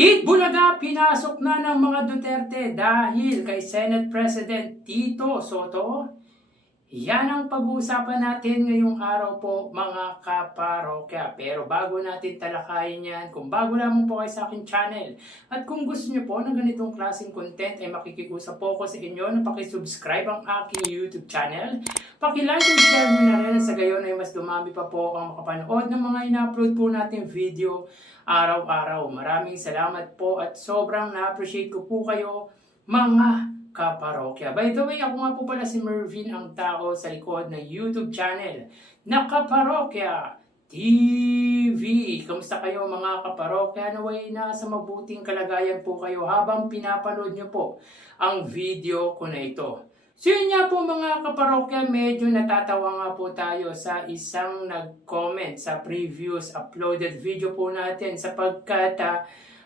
Bulaga, pinasok na ng mga Duterte dahil kay Senate President Tito Soto. Yan ang pag-uusapan natin ngayong araw po mga kaparokya. Pero bago natin talakayin yan, kung bago lamang po kayo sa aking channel at kung gusto nyo po ng ganitong klaseng content ay makikiusap po ko sa inyo na pakisubscribe ang aking YouTube channel. Pakilike and share nyo na rin sa gayon ay mas dumami pa po ang makapanood ng mga ina-upload po natin video araw-araw. Maraming salamat po at sobrang na-appreciate ko po kayo mga kaparokya. By the way, ako nga po pala si Mervin, ang tao sa likod ng YouTube channel na Kaparokya TV. Kamusta kayo mga kaparokya? Naway na sa mabuting kalagayan po kayo habang pinapanood nyo po ang video ko na ito. So yun nga po mga kaparokya, medyo natatawa nga po tayo sa isang nag-comment sa previous uploaded video po natin sapagkat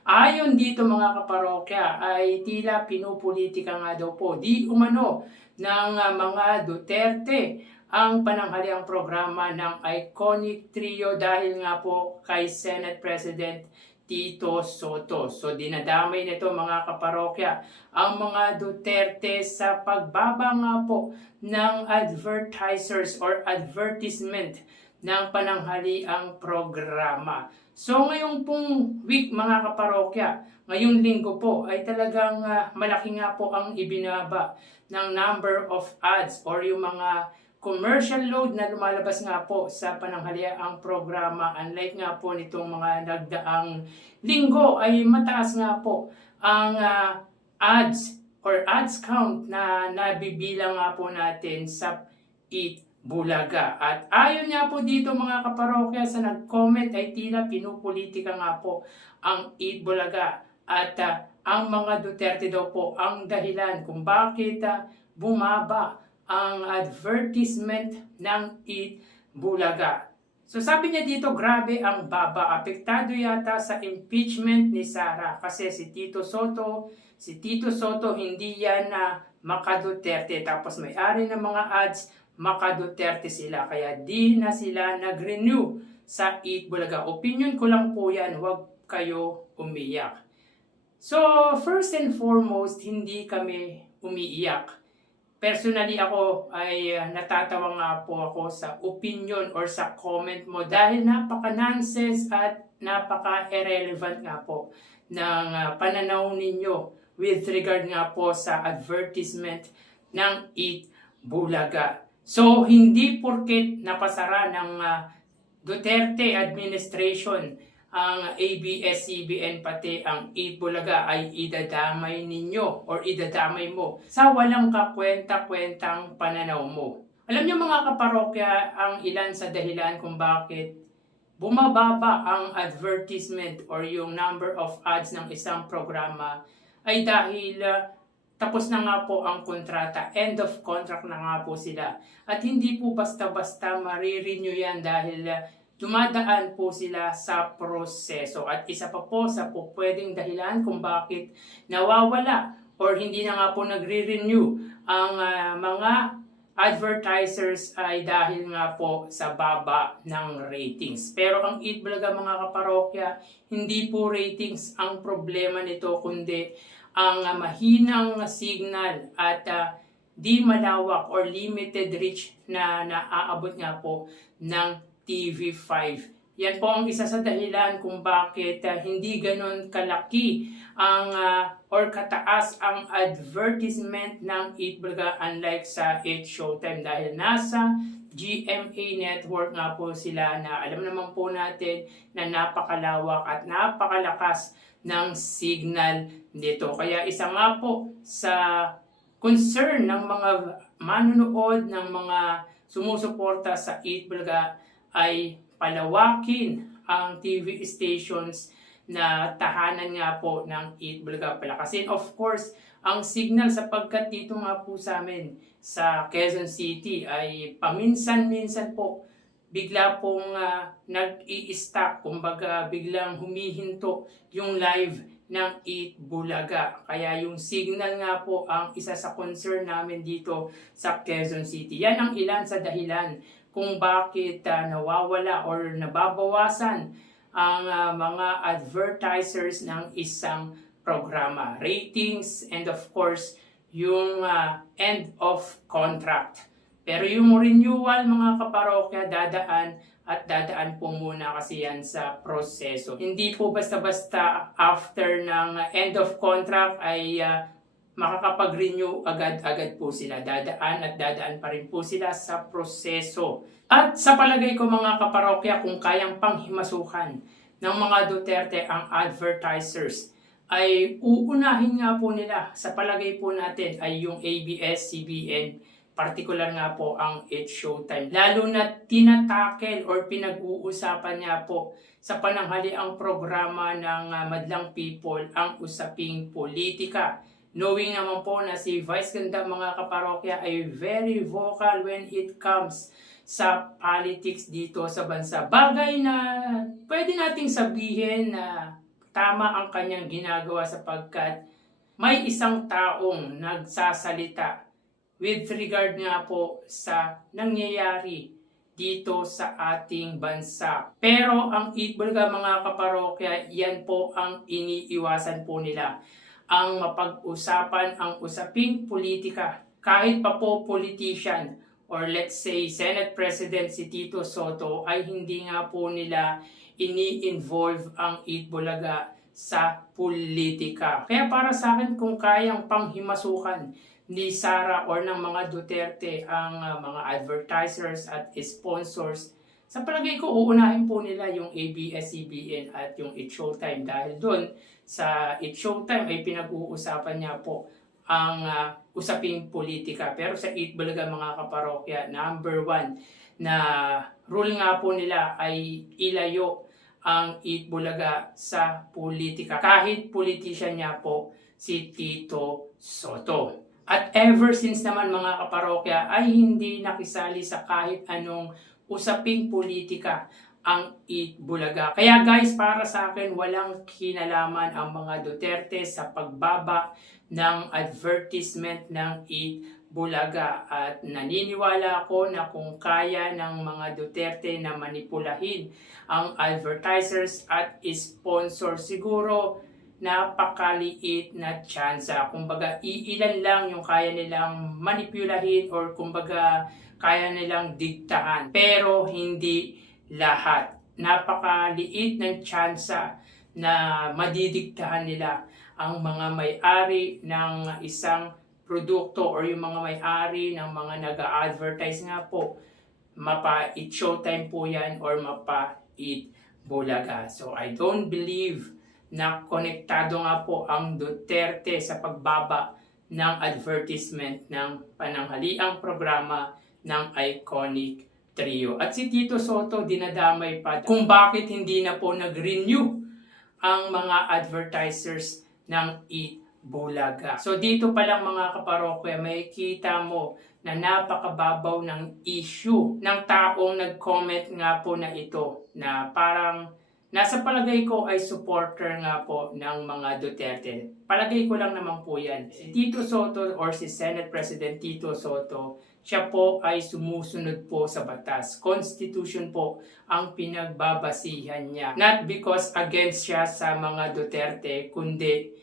ayon dito mga kaparokya ay tila pinupolitika nga daw po di umano ng mga Duterte ang pananghaliang programa ng iconic trio dahil nga po kay Senate President Tito Soto. So dinadamay nito mga kaparokya ang mga Duterte sa pagbaba nga po ng advertisers or advertisement ng pananghaliang programa. So ngayong pong week mga kaparokya, ngayong linggo po ay talagang malaki nga po ang ibinaba ng number of ads or yung mga commercial load na lumalabas nga po sa pananghaliang programa. Unlike nga po nitong mga nagdaang linggo ay mataas nga po ang ads or ads count na nabibilang nga po natin sa Bulaga. At ayon nga po dito mga kaparokya sa nag-comment ay tila pinupolitika nga po ang Bulaga at ang mga Duterte daw po ang dahilan kung bakit bumaba ang advertisement ng Bulaga. So sabi niya dito, grabe ang baba, apektado yata sa impeachment ni Sara kasi si Tito Soto hindi yan na maka-Duterte tapos may-ari ng mga ads maka-Duterte sila, kaya di na sila nag-renew sa Bulaga. Opinion ko lang po yan, huwag kayo umiyak. So, first and foremost, hindi kami umiiyak. Personally ako ay natatawa nga po ako sa opinion or sa comment mo dahil napaka-nonsense at napaka-irrelevant nga po ng pananaw ninyo with regard nga po sa advertisement ng Bulaga. So, hindi porket napasara ng Duterte administration ang ABS-CBN pati ang Bulaga ay idadamay ninyo or idadamay mo sa walang kakwenta-kwentang pananaw mo. Alam niyo mga kaparokya, ang ilan sa dahilan kung bakit bumababa ang advertisement or yung number of ads ng isang programa ay dahil tapos na nga po ang kontrata, end of contract na nga po sila. At hindi po basta-basta marirenew yan dahil dumadaan po sila sa proseso. At isa pa po sa po pwedeng dahilan kung bakit nawawala or hindi na nga po nagre-renew ang mga advertisers ay dahil nga po sa baba ng ratings. Pero ang Bulaga mga kaparokya, hindi po ratings ang problema nito kundi ang mahinang signal at di malawak or limited reach na naaabot nga po ng TV5. Yan po ang isa sa dahilan kung bakit hindi ganon kalaki ang or kataas ang advertisement ng Bulaga unlike sa Showtime dahil nasa GMA network nga po sila na alam naman po natin na napakalawak at napakalakas ng signal dito. Kaya isa nga po sa concern ng mga manunood, ng mga sumusuporta sa Bulaga ay palawakin ang TV stations na tahanan nga po ng Bulaga. Palakasin of course ang signal sapagkat dito nga po sa amin sa Quezon City ay paminsan-minsan po bigla pong nag-i-stop, kumbaga biglang humihinto yung live ng Bulaga. Kaya yung signal nga po ang isa sa concern namin dito sa Quezon City. Yan ang ilan sa dahilan kung bakit nawawala or nababawasan ang mga advertisers ng isang programa, ratings, and of course, yung end of contract. Pero yung renewal mga kaparokya, dadaan po muna kasi yan sa proseso. Hindi po basta-basta after ng end of contract ay makakapag-renew agad-agad po sila. Dadaan pa rin po sila sa proseso. At sa palagay ko mga kaparokya, kung kayang panghimasukan ng mga Duterte ang advertisers, ay uunahin nga po nila sa palagay po natin ay yung ABS-CBN, particular nga po ang It's Showtime. Lalo na tinatakel or pinag-uusapan niya po sa pananghaliang programa ng Madlang People ang usaping politika. Knowing naman po na si Vice Ganda mga kaparokya ay very vocal when it comes sa politics dito sa bansa. Bagay na pwede nating sabihin na tama ang kanyang ginagawa sapagkat may isang taong nagsasalita with regard nga po sa nangyayari dito sa ating bansa. Pero ang Itbulaga mga kaparokya, yan po ang iniiwasan po nila. Ang mapag-usapan ang usaping politika. Kahit pa po politician or let's say Senate President si Tito Sotto ay hindi nga po nila ini-involve ang Itbulaga sa politika. Kaya para sa akin, kung kayang panghimasukan ni Sara or ng mga Duterte ang mga advertisers at sponsors, sa palagay ko uunahin po nila yung ABS-CBN at yung It's Showtime dahil doon sa It's Showtime ay pinag-uusapan niya po ang usaping politika. Pero sa Itbulaga mga kaparokya, number 1 na rule nga po nila ay ilayo ang Itbulaga sa politika. Kahit politician niya po si Tito Sotto. At ever since naman mga kaparokya ay hindi nakisali sa kahit anong usaping politika ang Itbulaga. Kaya guys, para sa akin, walang kinalaman ang mga Duterte sa pagbaba ng advertisement ng Itbulaga. At naniniwala ako na kung kaya ng mga Duterte na manipulahin ang advertisers at sponsors, siguro napakaliit na tsansa. Kumbaga, iilan lang yung kaya nilang manipulahin or kumbaga kaya nilang diktahan. Pero hindi lahat. Napakaliit ng tsansa na madidiktahan nila ang mga may-ari ng isang produkto or yung mga may-ari ng mga nag-a-advertise nga po. Mapa It's Showtime po yan or mapa Itbulaga. So I don't believe na konektado nga po ang Duterte sa pagbaba ng advertisement ng pananghaliang programa ng iconic trio. At si Tito Sotto dinadamay pa kung bakit hindi na po nag-renew ang mga advertisers ng Itbulaga. So dito pa lang mga kaparokya, makikita mo na napakababaw ng issue ng taong nag-comment nga po na ito na parang nasa palagay ko ay supporter nga po ng mga Duterte. Palagay ko lang naman po yan. Si Tito Sotto or si Senate President Tito Sotto, siya po ay sumusunod po sa batas. Constitution po ang pinagbabasihan niya. Not because against siya sa mga Duterte, kundi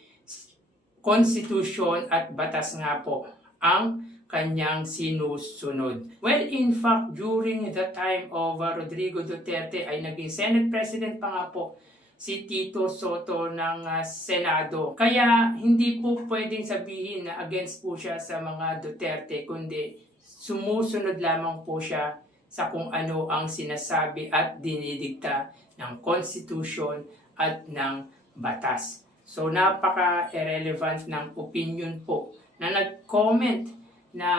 Constitution at batas nga po ang kanyang sinusunod. Well, in fact, during the time of Rodrigo Duterte ay naging Senate President pa nga po si Tito Sotto ng Senado. Kaya hindi po pwedeng sabihin na against po siya sa mga Duterte, kundi sumusunod lamang po siya sa kung ano ang sinasabi at dinidikta ng Constitution at ng batas. So napaka-irrelevant ng opinion po na nag-comment na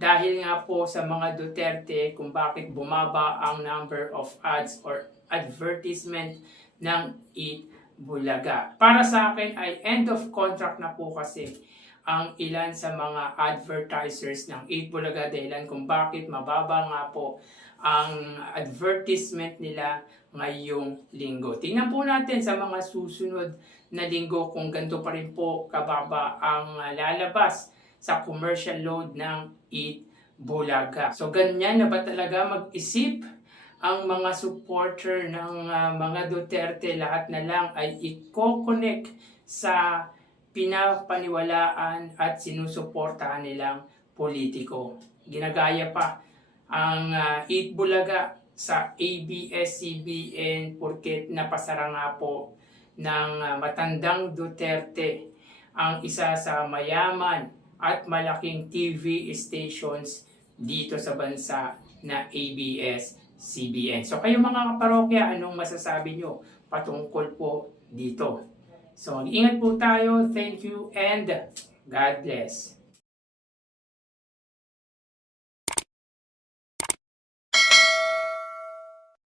dahil nga po sa mga Duterte kung bakit bumaba ang number of ads or advertisement ng Itbulaga. Para sa akin ay end of contract na po kasi ang ilan sa mga advertisers ng Itbulaga dahilan kung bakit mababa nga po ang advertisement nila ngayong linggo. Tingnan po natin sa mga susunod na linggo kung ganito pa rin po kababa ang lalabas sa commercial load ng Itbulaga. So ganyan na ba talaga mag-isip ang mga supporter ng mga Duterte, lahat na lang ay i-connect sa pinapaniwalaan at sinusuportahan nilang politiko. Ginagaya pa ang Eat Bulaga sa ABS-CBN porket napasara nga po ng matandang Duterte ang isa sa mayaman at malaking TV stations dito sa bansa na ABS-CBN. So kayo mga kaparokya, anong masasabi nyo patungkol po dito? So mag-ingat po tayo. Thank you and God bless.